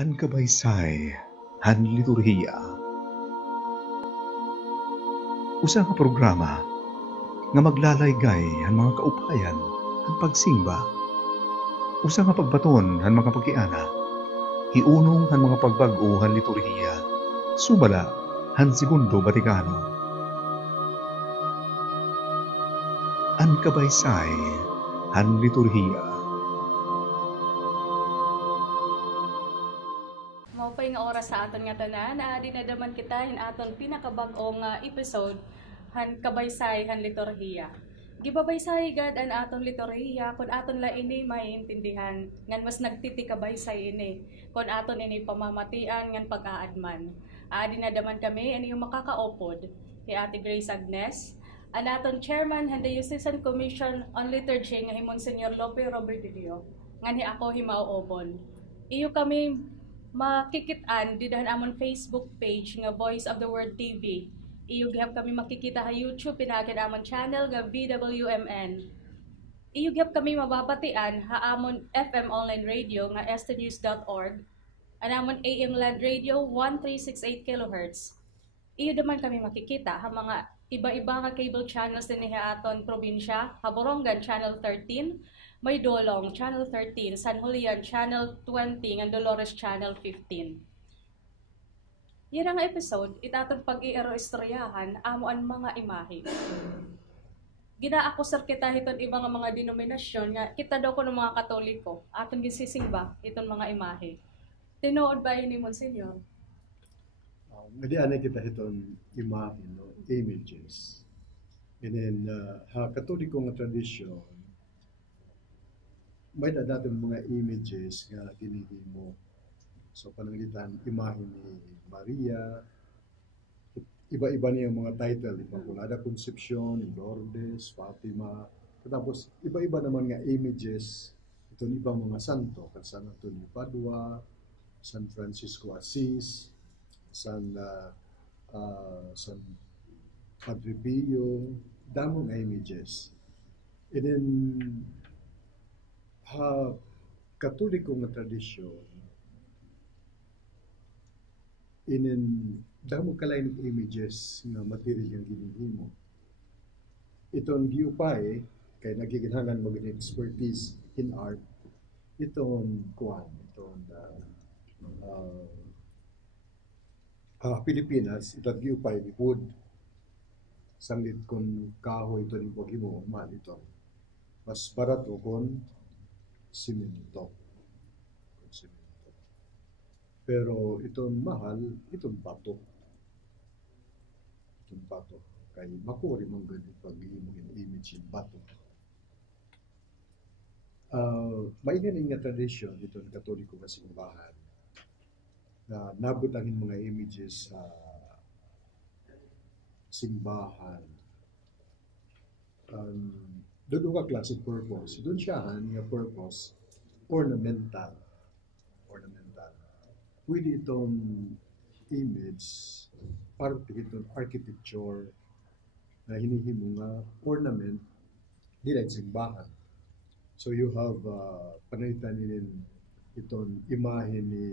Ang Kabaysay Han Liturhiya. Usa ka programa nga maglalaygay ang mga kaupayan ang pagsimba. Usa nga pagbaton ang mga pagkiana. Hiunong ang mga pagbag-o han liturhiya. Sumala han Segundo Vaticano. Ang Kabaysay Han Liturhiya. Maupay nga oras sa aton nga tanan, dinadaman kita in aton pinakabag-ong episode han Kabaysay Han Liturhiya. Gibabaysay gad an aton liturhiya kun aton la ini maiintindihan ngan mas nagtiti kabaysay ini kun aton ini pamamatian ngan pag-aadman. Dinadaman kami ini yung makakaupod kay Atty Grace Agnes, an aton chairman han Diocesan Commission on Liturgy nga Msrg Lope Robredillo, ngan hi ako himao Obon. Iyo kami makikitaan didahan amon Facebook page nga Voice of the Word TV. Iyo gyap kami makikita ha YouTube pinaagid amon channel nga VWMN. Iyo gyap kami mababatian ha amon FM online radio nga stnews.org. An amon AM land radio 1368 kHz. Iyo naman kami makikita ha mga iba-iba nga cable channels din ha aton probinsya, ha Borongan Channel 13, Maydolong Channel 13, San Julian Channel 20, ng Dolores Channel 15. Yan ang episode, itatong pag-i-istoryahan amo ang mga imahe. Ginaakusar kita hiton ibang mga denominasyon nga kita daw ko ng mga Katoliko atong gisisingba iton mga imahe. Tinuod ba ini Monsignor? Nadianay kita hiton imahe, no? Images. And then, ha Katoliko nga tradisyon, may na natin mga images nga ginihimo. So, pananglitan, imahe ni Maria, iba-iba niya mga title, Immaculada Conception, Lourdes, Fatima, tapos iba-iba naman nga images, itong ibang mga santo, San Antonio Padua, San Francisco Assis, San Padre Pio, damong images. And then, ha Katoliko nga tradisyon, inin damo kalain ng images nga material yang ginihimo. Itong giupay kay nagiginhangan mo gani expertise in art. Itong Pilipinas, itong giupay ni wood. Sanglit kon kahoy ito ni paghimo man ito. Mas barato kon simento. Pero itong mahal, itong bato. Itong bato. Kaya makuri mong ganit pag-iimong image yung bato. May ganing nga tradisyon itong Katoliko nga simbahan na nabutangin mga images sa simbahan. Doon ka klase purpose. Doon siya nga purpose, ornamental. Pwede itong image, parte itong architecture na hinihimo nga ornament nila sa simbahan. So you have panalitan nilin itong imahe ni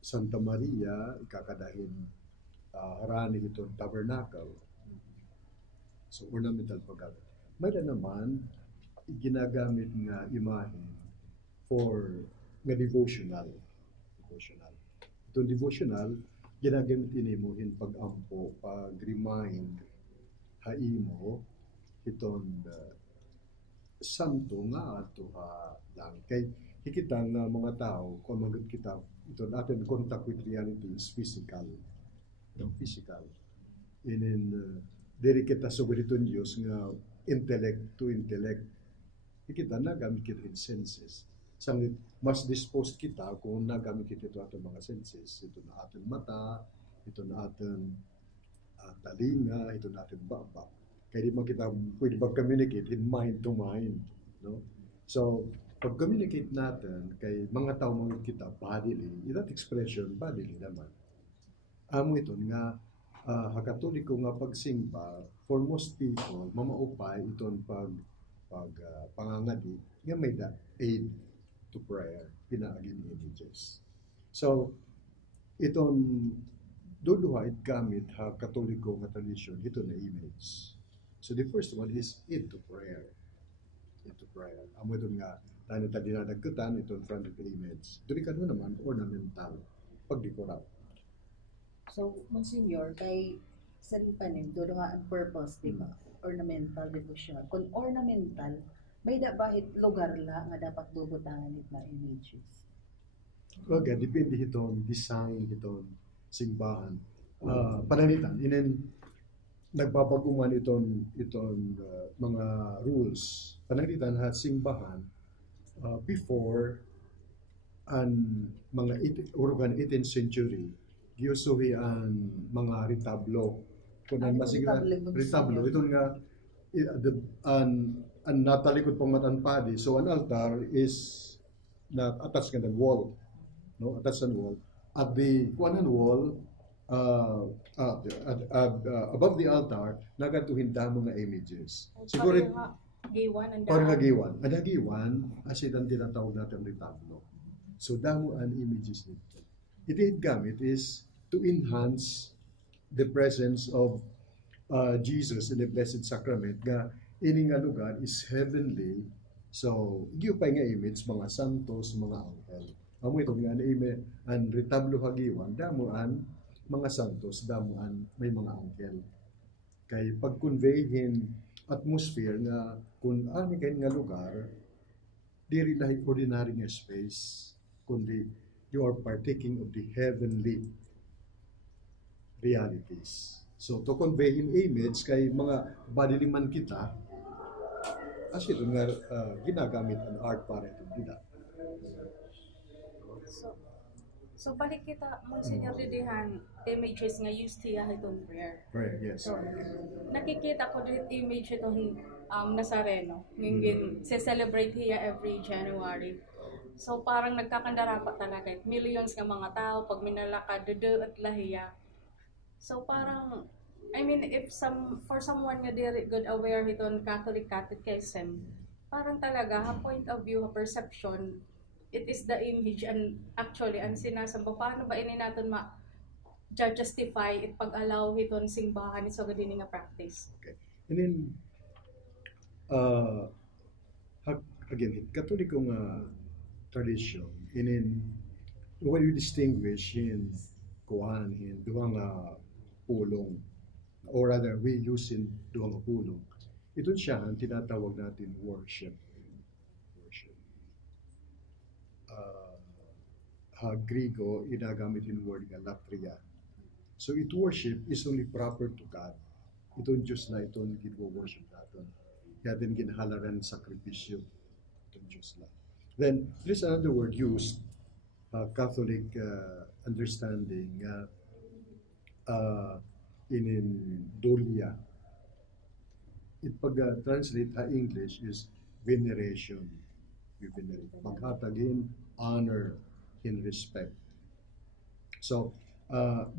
Santa Maria, ikakadahin harani itong tabernacle. So ornamental paggamit. May na naman ginagamit nga imahe for nga devotional. Itong devotional, ginagamit mo in pag-ampo, pag-remind, haimo, itong santo nga ato lang. Kay hikita nga mga tao, kung magat kita, itong ating contact with reality is physical. Physical. And then, diri kita sobre itong Diyos nga intellect to intellect. Hikita na gamit kita in senses. Sanglit, mas disposed kita kung nagamit kita ito ating mga senses. Ito na ating mata, ito na ating talinga, ito na ating baba. Kaya di mo kita pwede mag-communicate in mind to mind. No? So, pag-communicate natin kay mga tao mga kita bodily, that expression bodily naman. Amo ito nga, Katoliko nga pagsimba, for most people, mamaupay itong pangangadi, nga may aid to prayer, pinaagin images. So, itong duduha it gamit ha Katoliko nga tradition, ito na image. So, the first one is into prayer. Into prayer. Amo ito nga, tayo na dinadagkutan, ito in front of the image. Doon ka naman, ornamental, pagdekorat. So, Monsignor, kay sa panin, doon nga ang purpose, di ba? Ornamental devotion. Kung ornamental, may bahit lugar la nga dapat bubutangan it na images. Okay, depende itong design, itong simbahan. Panalitan, nagbabaguman itong mga rules. Panalitan ha simbahan before ang mga 18th century, giusuhi ang mga retablo. Kung ang masigla, retablo, ito nga, ang natalikod pang padi. So, an altar is attached ka ng wall. No? Attached ng wall. At the kuanan wall, above the altar, nagatuhin da mga images. Siguro, parang hagiwan. Ang hagiwan, as ang tinatawag natin retablo. So, damo ang images nito. Ito gamit is to enhance the presence of Jesus in the Blessed Sacrament nga ini nga lugar is heavenly. So, giyo pa nga image mga santos, mga anghel. Amo ito nga ang retablo hagiwan, damuan mga santos, damuan may mga anghel. Kay pag-conveyhin atmosphere nga kung ani kay nga lugar, diri lahi ordinary nga space, kundi you are partaking of the heavenly realities. So, to convey in image kay mga bodily man kita, as ito nga ginagamit ang art para ito nila. So balik kita, Monsignor, didihan images nga used hiya itong prayer. Prayer, yes. So, nakikita ko din image itong Nazareno. Ngingin, se-celebrate hiya every January. So parang nagkakandarapat talaga. Millions ng mga tao, pag minalakad, dudu at lahiya. So parang, I mean, for someone nga diri good aware itong Catholic catechism, parang talaga, ha point of view, ha perception, it is the image and actually, ang sinasamba, paano ba ini natin justify it pag-allow itong simbahan ito sa nga practice? Okay. And then, again, Katolikong tradition, and then, when you distinguish in kuhan, in duwang pulong, or rather, we use in duwang pulong, ito siya ang tinatawag natin worship. Griego, inagamit yung word nga latria. So, it worship is only proper to God. Itong Diyos na itong ginwo-worship natin. Kaya din ginhalaran sakripisyo itong Diyos na. Then, there's another word used, Catholic understanding, in dolia. It pag-translate English is veneration. We venerate. Maghatagin, honor, in respect. So,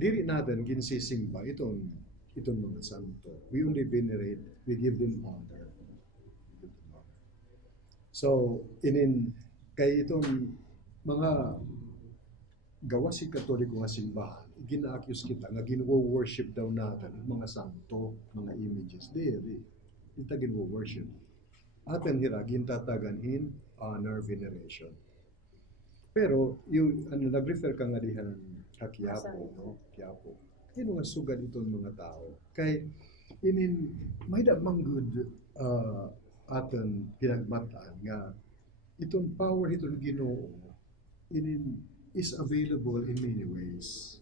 diri natin ginsisimba itong mga santo. We only venerate, we give them honor. So, kay itong mga gawa si Katoliko nga simbahan, gina-accuse kita nga ginwo-worship daw natin mga santo, mga images. Diri, ita ginwo-worship. Atin hira, gintataganhin, honor, veneration. Pero, nag-refer ka nga dihan sa Quiapo, no? Quiapo. Ano nga sugad itong mga tao? Kay, may damang good aton pinagmataan nga itong power itong Ginoo is available in many ways.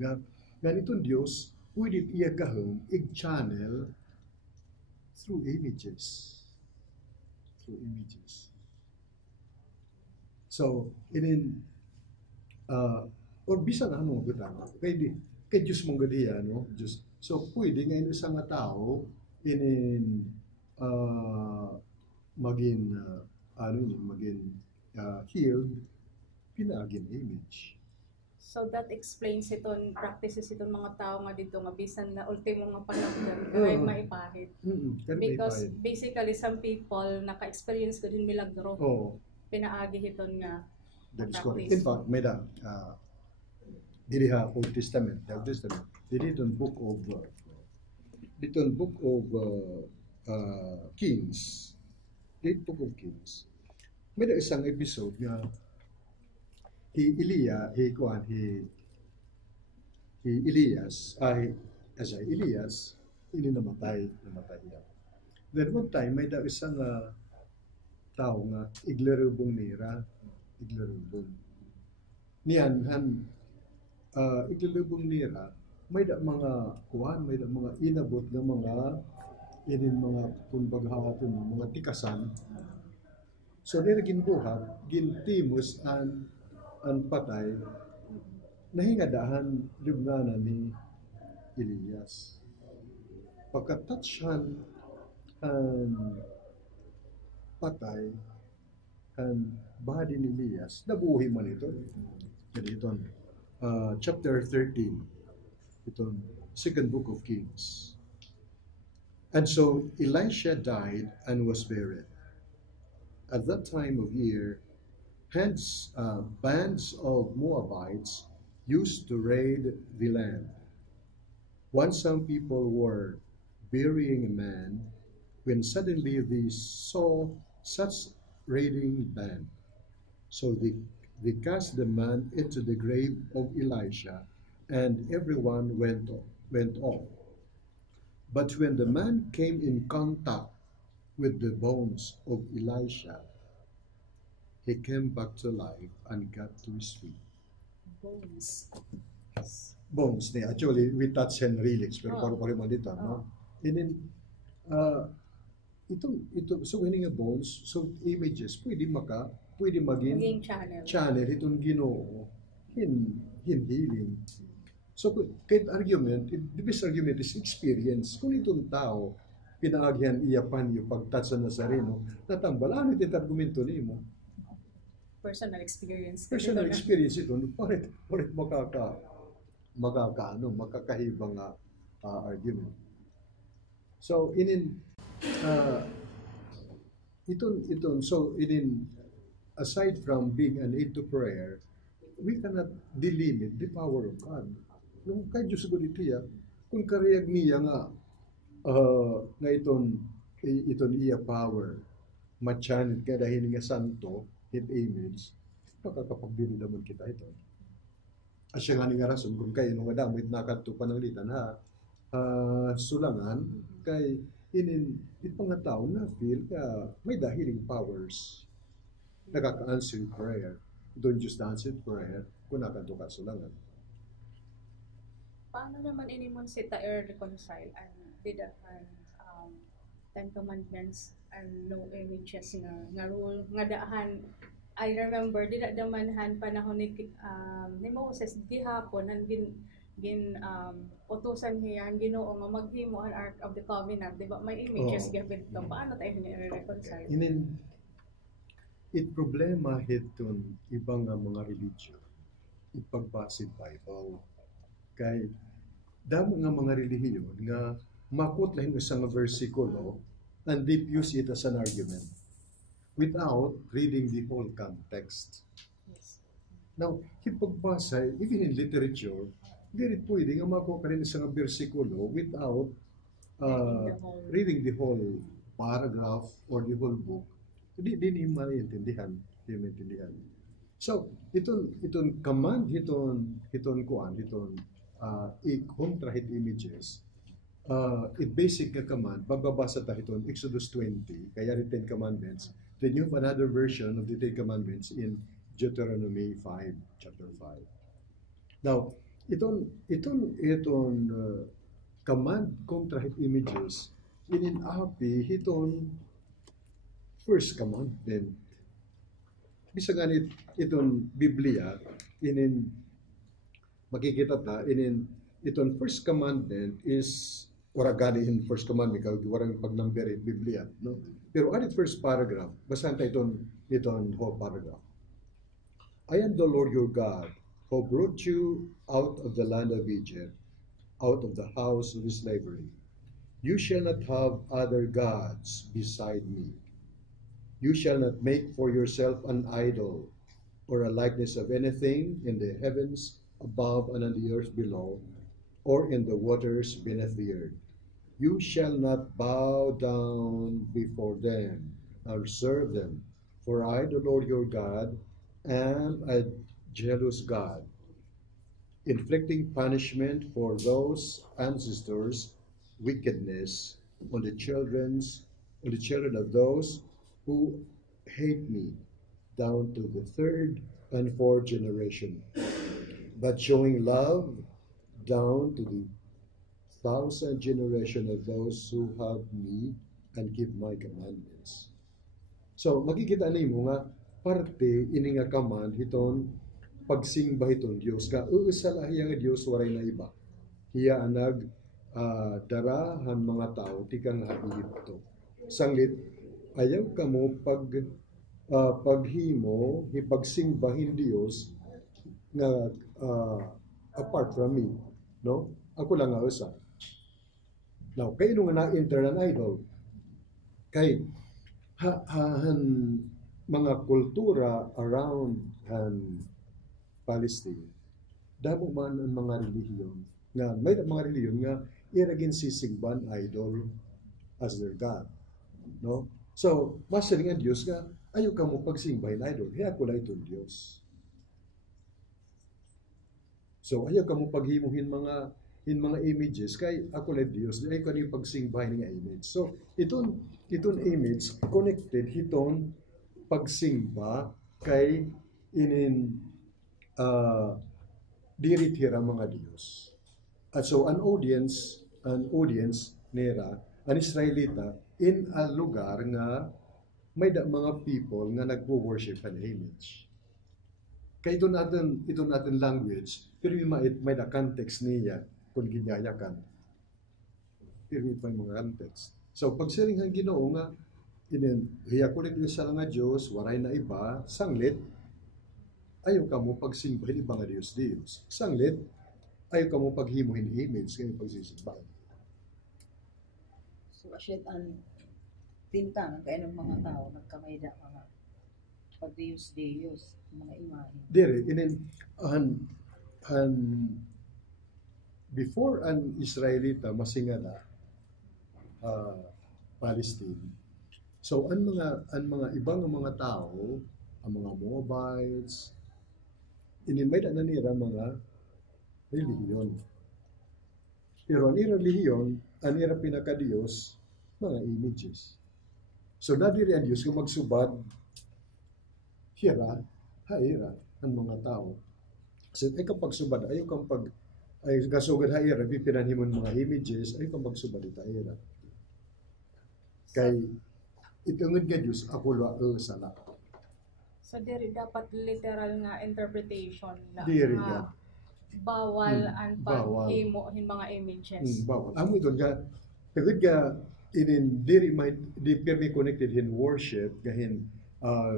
Nga itong Diyos, pwede iyagahong i-channel through images. So, or bisan ano gudang, kay Diyos mong gadiya, no? Diyos. So, pwede ngayon isang tao, maging healed, pinagin image. So that explains itong practices itong mga tao nga dito nga bisan na ultimo nga panahon kay maipahid. Because basically some people naka-experience ko din milagro. pinaagi hiton nga That is correct. practice. In fact, may da, dili ha Old Testament, the Old Testament, dito book of Kings, dito book of Kings, may da isang episode nga Elias, ini namatay niya. Then one time, may da isang tao nga iglarubong nira, niyan iglarubong nira, may da mga inabot ng mga kumbaga mga tikasan. So nila ginbuhat, gintimos an patay, nahingadahan lubnganan ni Elias. Pagka-touchan ang patay, ang body ni Elias, nabuhi man ito. Jadi ito, chapter 13, ito, second book of Kings. And so Elisha died and was buried. At that time of year, hence bands of Moabites used to raid the land. Once some people were burying a man, when suddenly they saw such raiding band. So they cast the man into the grave of Elisha, and everyone went off. But when the man came in contact with the bones of Elisha, he came back to life and got to his feet. Bones niya. Actually, we touch and relics, pero paru-paru man dito, no? And then, so hindi nga bones, so images, pwede maging channel itong Ginoo, healing. So, kahit argument, the best argument is experience. Kung itong tao, pinaagyan iyapan yung pag-touch sa Nazareno, natambal, ano ito argumento niyo mo? Personal experience ito, parit makakahibang argument. So, aside from being an aid to prayer, we cannot delimit the power of God. Nung kay Diyos ko dito kung kariyag niya nga iton iya power, machanit ka dahil nga santo, hit image, makakapagbili naman kita ito. Asya nga nga rason, kung kayo nung adamit nakadto pananglitan sulangan, kay itong nga tao na feel ka may healing powers. Nakaka-answer prayer. Don't just answer prayer kung nakadto ka sulangan. Paano naman inimon si taer reconcile and didahan Ten Commandments and no images nga rule nga daahan? I remember dida damanhan panahon ni Moses gihapon ang utusan niya ang Ginoo nga maghimo ang Ark of the Covenant, di ba? May images gabit ka. Paano tayo ni-reconcile? It problema hiton ibang mga religion ipagbasid Bible. Kay damo nga mga relihiyon nga makut lahin isang versikulo and they use it as an argument without reading the whole context. Yes. Now, hipagbasa, even in literature, hindi pwede nga makuha ka rin isang versikulo without reading the whole paragraph or the whole book. Hindi maintindihan. So, itong command, itong kontra hit images, it basic na command, pagbabasa tayo itong Exodus 20, kaya rin 10 Commandments, then you have another version of the 10 Commandments in Deuteronomy 5, chapter 5. Now, itong command kontra hit images, in-api itong first commandment. Bisa ganit itong Biblia, makikita ta, itong first commandment is, gani in first commandment, warang pag-number in Biblia, no? Pero at first paragraph, basahan tayo itong whole paragraph. I am the Lord your God, who brought you out of the land of Egypt, out of the house of slavery. You shall not have other gods beside me. You shall not make for yourself an idol or a likeness of anything in the heavens above and on the earth below, or in the waters beneath the earth. You shall not bow down before them or serve them, for I, the Lord your God, am a jealous God, inflicting punishment for those ancestors' wickedness on the children of those who hate me, down to the third and fourth generation, but showing love down to the thousand generation of those who have me and keep my commandments. So makikita nimo nga parte ini nga kaman hiton pagsimba hiton Dios ka uusala hiya nga Dios waray na iba. Hiya anag darahan mga tao ti kang Ehipto. Sanglit ayaw kamo paghimo hipagsimbahin Dios nga apart from me, no? Ako lang nga usa. Now, kay nung na-enter ng idol, kay han mga kultura around Palestine, damo man ang mga relihiyon nga may mga relihiyon nga iragin sisigban idol as their God, no? So, masaling ang Diyos nga ayaw ka mo pagsimbahin idol, kaya ako lang itong Diyos. So, ayaw ka mo paghimuhin mga images kay ako lang Diyos, ay ko yung pagsimbahin nga image. So, itong image connected hitong pagsimba kay diritira mga Diyos. At so, an audience nera, an Israelita, in a lugar nga may mga people nga nagpo-worship an image. Kaya ito natin language, pero may da context niya kung ginyayakan. Pero may mga context. So, pag siringhan Ginoo nga, hiya ko rin sa nga Diyos, waray na iba, sanglit, ayaw ka mo pagsimbahin ibang Diyos. Sanglit, ayaw ka mo paghimuhin image, kaya pagsisimbahin. So, asyad ang tintangan kaya ng mga tao, nagkamayda mga pag-Diyos, mga imahe. Dire, before an Israelita masingala Palestine. So ang mga ibang mga tao, ang mga Moabites, inimay na nila mga relihiyon. Pero ang relihiyon, ang pinaka-Diyos, mga images. So nadiri ang Diyos kung magsubad, haira ang mga tao. So ay kapag subad, ayaw kang kasugad haira, pipinanhimon mga images, ayaw kang magsubad ita haira. Kay itungod nga Diyos, ako sala. So, diri dapat literal nga interpretation na Nga bawal ang paghimo hin mga images. Bawal. Amo ito nga, tagod nga, di permi connected in worship, gahin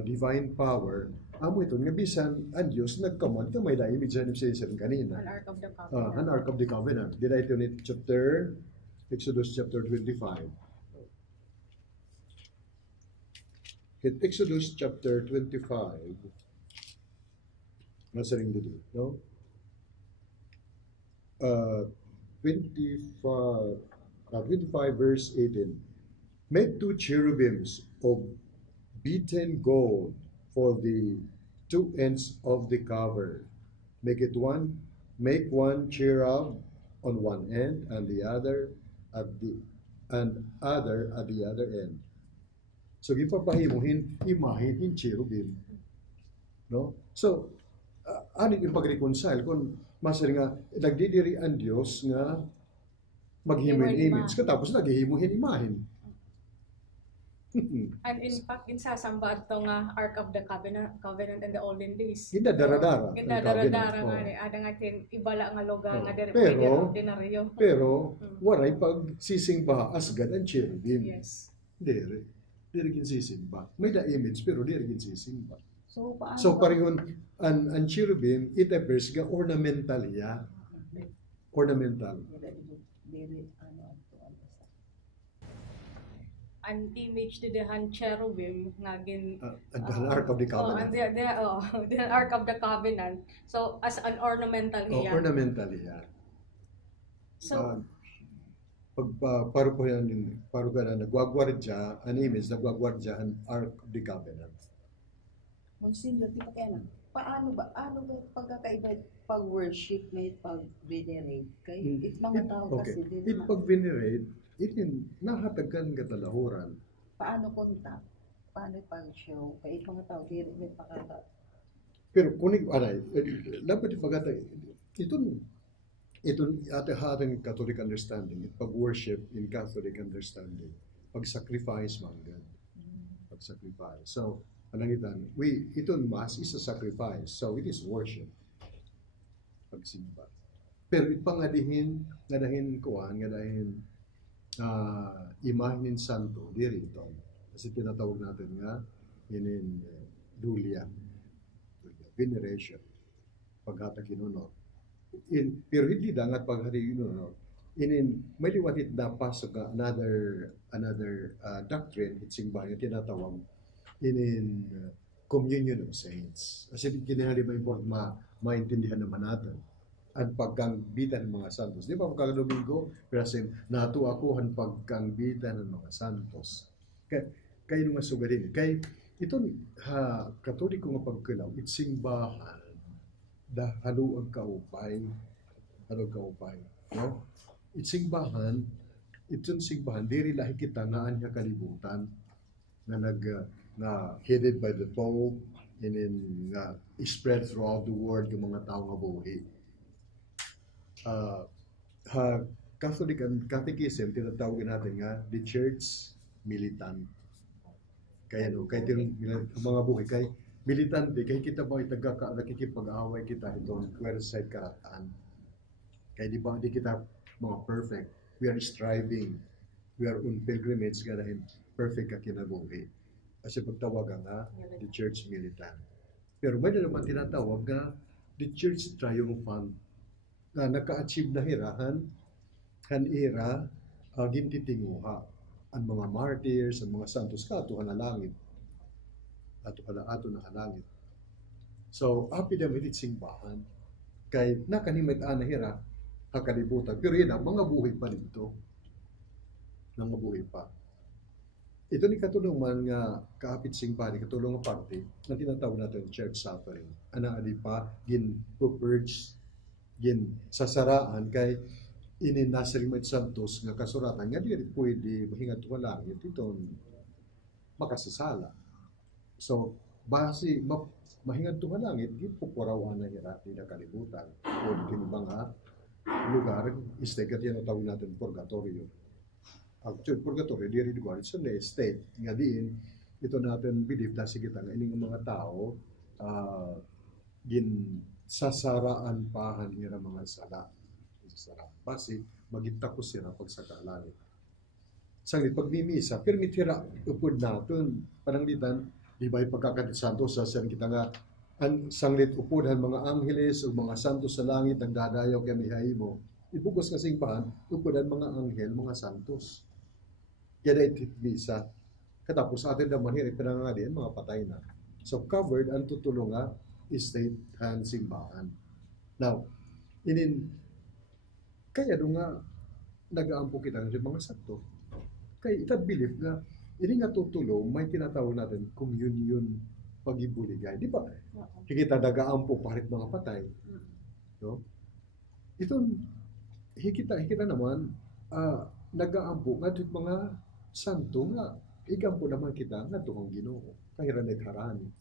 divine power, amo ito nga bisan ang Diyos nagkamot ka may da image na siya kanina. An Ark of the Covenant. An Ark of the Covenant. Did I tell it Exodus chapter 25. Exodus chapter 25. Masaring dito, no? 25 verse 18. Make 2 cherubims of beaten gold for the 2 ends of the cover. Make one cherub on one end and the other at the other end. So gipapahimuhin imahin cherubim. No? So ano yung pag-reconcile kung masaring nga nagdidiri ang Diyos nga maghimuhin image katapos naghihimuhin imahin. And in fact, insasamba ito nga Ark of the Covenant in the olden days. Gidadaradara nga ni adang atin ibala nga lugar nga diri ordinaryo. Pero waray pag sisingba asgad ang cherubim. Yes. Diri kinsisimba. May da image pero diri kinsisimba. So, paano? So parehon ang cherubim it appears ga ornamental ya. Ornamental. an image to the han cherubim nga gin And the Ark of the and Covenant. the Ark of the Covenant. So as an ornamental hiya. Ornamental yan. So Paro po yan, paro ka na nagwagwardya, an image, nagwagwardya ang Ark of the Covenant. Monsignor, di ba kaya na? Ano ba pagkakaiba pag-worship may pag-venerate? Kay mga tao kasi It pag-venerate, itin nahatagkan katalahuran. Paano kontak? Paano pag-show? Kay mga tao dili may pakata. Pero kunig anay, dapat ipagata itong ating Catholic understanding, pag-worship in Catholic understanding, pag-sacrifice man God. Pag-sacrifice. So, anangitan, itong Mass is a sacrifice. So, it is worship. Pagsimba. Pero ipangadihin, ngadahin imahin santo, di rito. Kasi tinatawag natin nga, dulia, veneration, paghata kinunod. Pero hindi dangat paghata kinunod. May liwatit na pasok another doctrine, itsimbahan, yung tinatawag, communion of saints. Kasi kinahali maintindihan naman natin ang pagkangbitan ng mga santos. Di ba pagkang Domingo, kasi nato ako ang pagkangbitan ng mga santos. Kaya nung masugarin, kaya itong Katoliko nga pagkilaw, itsimbahan, halo ang kaupay, no? Itong simbahan, diri lahi kita nga anya kalibutan, na headed by the Pope, spread throughout the world yung mga tao nga buhi. Catholic Catechism, tinatawagin natin nga, the Church militant. Kaya mga buhi, kay militante, kay kita ba nakikipag-away kita itong website karatan. Kaya di ba, di kita mga perfect. We are striving. We are on pilgrimage, dahil perfect ka kinabuhi. Kasi pagtawagan nga, the Church militant. Pero may naman tinatawag nga, the Church triumphant. Na naka-achieve na hirahan, era, gintitinguha. Ang mga martyrs, ang mga santos, ato na langit. Ato na langit. So, happy na may simbahan. Kay nakanimit na hira, kakalibutan. Pero yun mga buhay pa dito. Mga buhay pa. Ito ni katulungan nga kaapit simbahan, katulong nga parte, na tinatawag natin church suffering. Anaali pa, purge, sasaraan, kay ininasarimat santos nga kasuratan, nga di pwede mahingat ko langit, ito makasasala. So, base, mahingat ko langit, di pupurawan na hirati na kalibutan. O di mga lugar, istegat yan tawag natin purgatorio. Actually, purgatorio, di rin ko, it's an state. Nga diin, ito natin believe na sige nga ining mga tao, sasaraan pa hanira mga sala. Basi, magintapos sila pagsakaalangit. Sanglit, pagmimisa, permitira, upod natin, pananglitan, di ba ipagkakadit santos, sa kita nga, ang sanglit upudan mga angheles o mga santos sa langit ang dadayaw kaya mihay mo. Ibugos kasing bahan, upudan mga anghel, mga santos. Kaya na ititmisa. Katapos atin naman hirip pinangangalin, mga patay na. So covered ang tutulong nga state hand simbahan. Now, kaya doon nga nag-aampo kita ng mga sakto. Kaya itad believe nga, ini nga tutulong, may tinatawag natin communion pag-ibuligay. Di ba? Hikita nag-aampo parit mga patay. No? Itong hikita naman, nag-aampo nga doon mga santo nga, ikampo naman kita nga doon ang Ginoo. Kahira nagharani.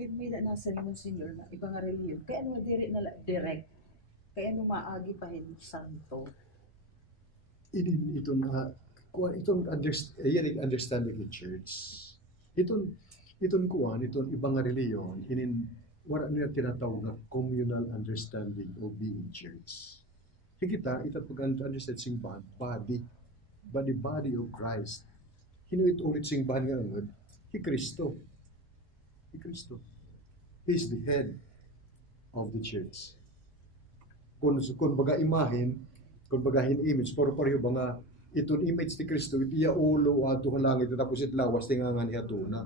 May nasa rin Monsignor na ibang reliyon. Kaya ano direct? Kaya ano maagi pa hin santo? Itong understanding in church. Itong ibang reliyon, wala nila tinatawag na communal understanding of being church. Kita, pag-understand simbahan, body of Christ. Hinuit-ulit simbahan nga ngod, Kristo. He is the head of the church. Kung baga imahin, kung baga image, pareho ba nga Iton image ti Kristo, iti ya ulo ato halangit, tapos it lawas ti nga ni hatuna.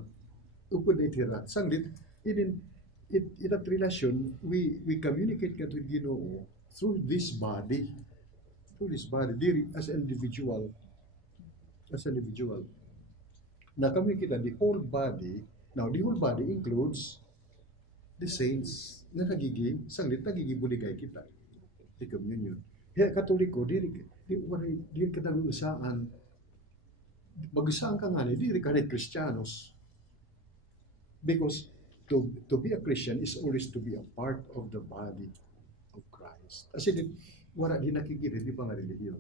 Upod itirat. Sanglit, in that relation, we communicate God with Ginoo through this body. Through this body, as an individual. As an individual. Na kami kita, the whole body, now the whole body includes the saints na nagigibuligay kita. The communion. Kaya Katoliko, di ka nag-uusaan. Mag-usaan ka nga, di ka na Kristiyanos. Because to be a Christian is always to be a part of the body of Christ. Kasi wala di nakikita, di pa nga religion.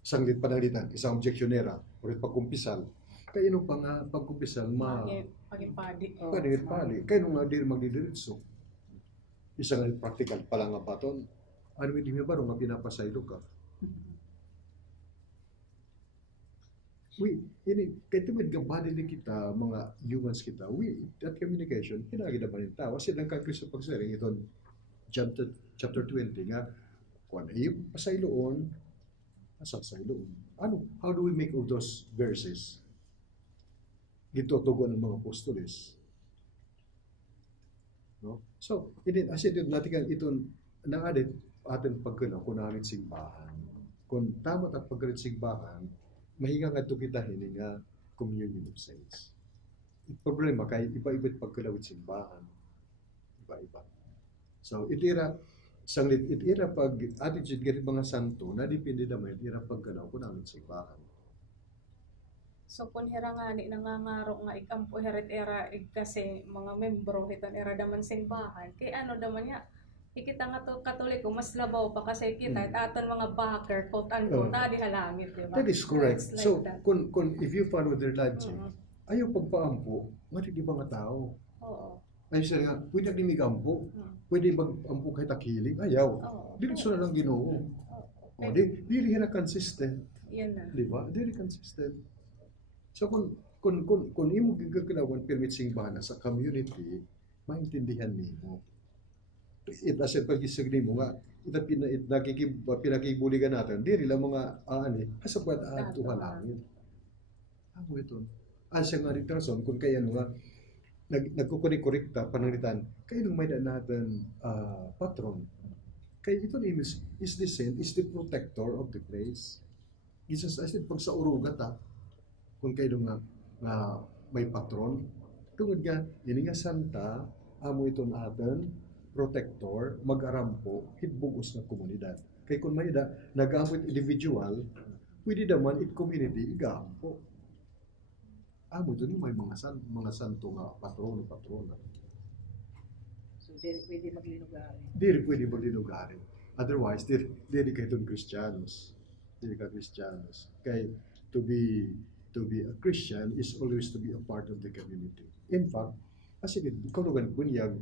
Sanglit panalitan, isang objeksyonera, o pagkumpisal. Kaya nung pagkumpisal, Paging padi. Paging padi. Kaya nung nga di magdidiritso. Isang practical pala nga baton. Ano hindi mo ba nga pinapasaylo ka? Kaya tumid ka body din kita, mga humans kita, that communication, hinagin naman yung tao. Kasi nagkakris sa pagsaring ito, chapter 20 nga, kung ano yung pasayloon, asasayloon. Ano? How do we make of those verses? Gitutugon ng mga apostoles. No? So, as ito, natin kang ito, nangadit, atin pagkano, kung namin simbahan. Kung tama at pagkalit simbahan, mahinga nga ito kita hininga communion of saints. Yung problema, kaya iba-iba't pagkalawit simbahan. Iba-iba. So, itira pag attitude ganit mga santo, na dipindi naman, itira pagkalaw kung namin simbahan. So kung hirangani nangangaro nga ikampo heret era kasi mga membro hiton era daman simbahan kay ano daman ya ikita nga to Katoliko mas labaw pa kasi kita aton mga backer quote unquote na di halangit, di ba? That is correct. Like so that. kung if you follow their logic, ayaw pagpaampo, matindi ba nga tao? Oo. Ay siya nga, pwede nagdimigampo, pwede mag-ampo kahit akiling, ayaw. Diretso na lang Ginoo. Dili na consistent. Yan na. Di ba? Dili consistent. So kung imo gagawin permit simbahan sa community, maintindihan nimo. Ita sa pag-isig nimo nga ita pinakibuligan natin. Dili lang mga kasabat adto halangit. Ako ito. Asa nga rin rason kung kaya nga nagkukurik-kurikta pananglitan kaya nung may daan natin patron. Kaya ito is the saint, is the protector of the place. Jesus as pag sa urugat kung kayo nga may patron, tungod nga, yun nga santa, amo ito natin, protector, mag-arampo, hitbugos ng komunidad. Kaya kung may nag-ampo individual, pwede naman it community, iga-ampo. Amo ito may mga santo nga patrono. So, pwede maglinugarin. Dili pwede maglinugarin. Otherwise, dili kayo itong Kristiyanos. Dili ka Kristiyanos. Kaya to be a Christian is always to be a part of the community. In fact, kasi ikaw lugan bunyag,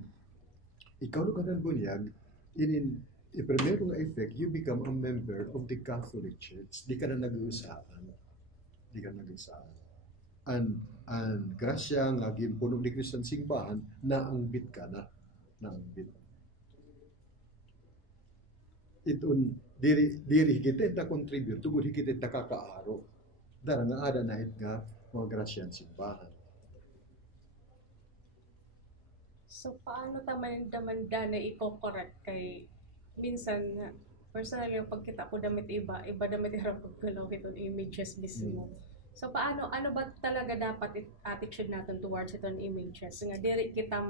primero nga effect, you become a member of the Catholic Church. Di ka na nag-uusaan. And grasya nga ginpuno ni Kristiyan simbahan, naangbit ka na. Naangbit. Diri higit na contribute, tugod higit na kakaaro. Dara nga ada na nga mga grasyan simbahan. So paano daman na i-correct kay minsan personally pag kita ko damit iba damit hirap pagkalaw itong images mismo. So paano ano ba talaga dapat attitude natin towards itong images nga diri kita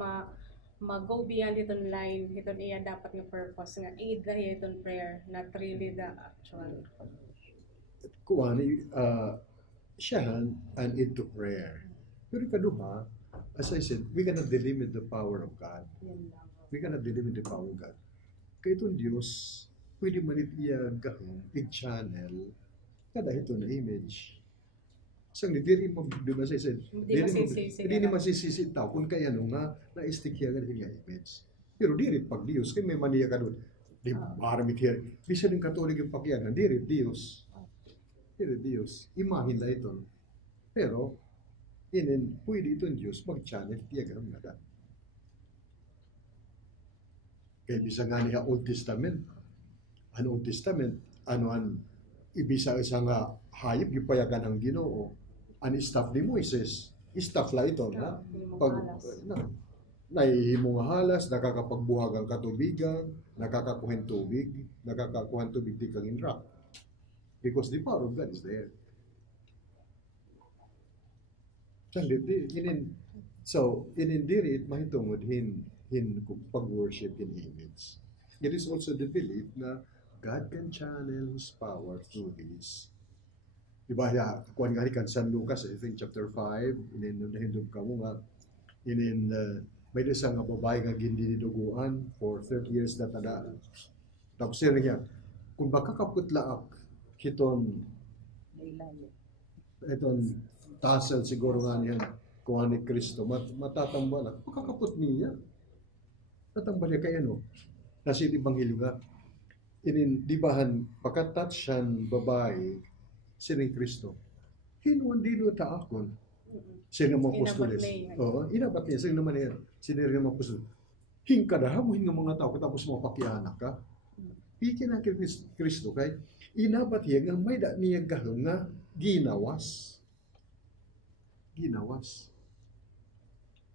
mag-go beyond itong line itong iya dapat nga purpose nga aid gaya itong prayer not really the actual Kuwani, siyahan and into prayer. Pero kaduha, as I said, we cannot delimit the power of God. We cannot delimit the power of God. Kaya itong Diyos, pwede man iya gahong i-channel kada ito na image. So, dili mo, as I said, hindi masisisi tao kung kaya nga na-stick yan nga image. Pero dili pag Diyos, kaya may maniya ka doon. Di maramit here. Bisa ng Katolik yung pakyanan, dili Diyos. Diyos, imahin na ito. Pero, pwede itong Diyos mag-channel, tiyagam na. Kaya bisa nga niya Old Testament. Ano Old Testament? Ano ibisa sa nga hayop gipayagan ang Ginoo. Ani staff ni Moises, staff la ito na pag naihimong halas, nakakapagbuhag ang katubigan, nakakakuhen tubig di kang inrak. Because the power of God is there. So, inindiri it mahitungod hin pag-worship in image. It is also the belief na God can channel His power through this. Diba, kuhan nga kan San Lucas, I think chapter 5, nahindog ka mo nga, may isa nga babae nga gindiniduguan for 30 years na tada. Tapos yun niya, kung baka kaputlaak, hiton tassel siguro nga niya, kuha ni Kristo, matatamba na, makakaput niya. Tatamba niya kaya no, nasa Ebanghelyo nga, dibahan, pagka-touch siyan babae, sining Kristo, hinuan dino taakon, sino mga apostoles. Oo, inabat niya, sino naman niya, sino rin mga apostoles. Hingkadahamuhin ng mga tao, tapos mga pakianak ka. Ikin na kay Kristo, kay inabat niya nga may da niya gahong nga ginawas.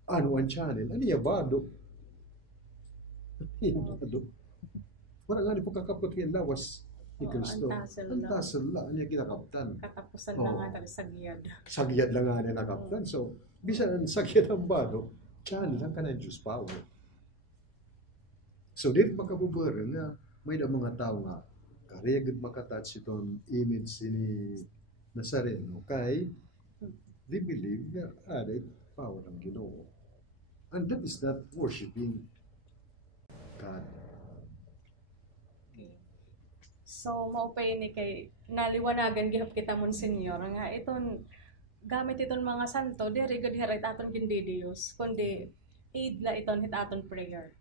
Ano ang channel? Ano niya bado? Wala nga ni po kakapot yung lawas ni Kristo. Ang tasal lang niya kinakaptan. Katapusan lang nga tayo sagyad. Sagyad lang nga niya nakaptan. So, bisa ang sagyad ang bado, channel lang ka ng Diyos power. So, dito magkabubara nga, may da mga tao nga, kariyagad makatouch itong image ni Nazareno kay they believe na added power ng Ginoo. And that is not worshiping God. Okay. So, maupay ni kay naliwanagan gihap kita Monsignor nga iton gamit iton mga santo diri gud hirait aton gindidiyos kundi aid la iton hit aton prayer.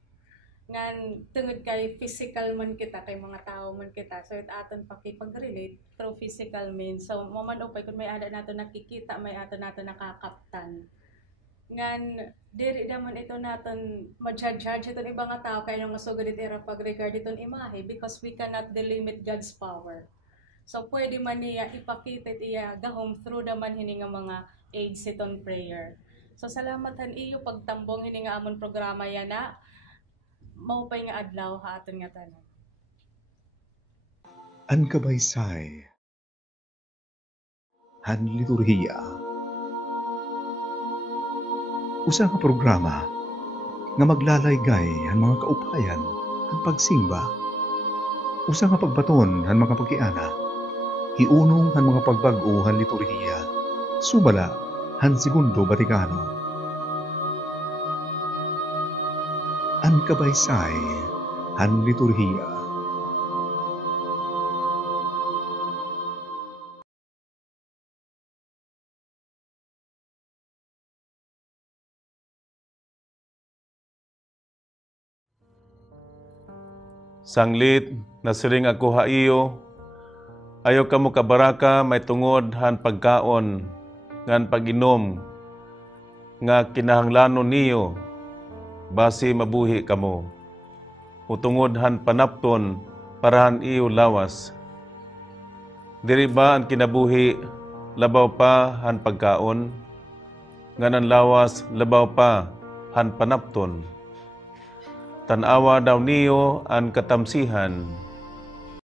Ngan tungod kay physical man kita kay mga tao man kita so it aton pakipag-relate through physical means. So maman upay kun may ada nato nakikita may aton nato nakakaptan. Ngan diri daman ito naton ma-judge iton ibang nga tao kay nga sugod ira pag-regard iton imahe because we cannot delimit God's power. So pwede man niya ipakita iya gahom through daman hini nga mga aids iton prayer. So salamahan iyo pagtambong hini nga amon programa yan na maupay nga adlaw ha aton nga tanan. Ang Kabaysay Han Liturhiya. Usa ka programa nga maglalaygay ang mga kaupayan ang pagsimba. Usa nga pagbaton ang mga pagkiana. Hiunong ang mga pagbag-o han liturhiya. Sumala han Segundo Vaticano. Ang Kabaysay Han Liturhiya. Sanglit na siring ako haiyo, ayaw ka mo kabaraka may tungod han pagkaon, ngan pag-inom, nga kinahanglanon niyo, basi mabuhi kamo. Utungod han panapton, parahan iyo lawas. Diri ba ang kinabuhi, labaw pa han pagkaon, nganan lawas, labaw pa han panapton. Tanawa daw niyo ang katamsihan,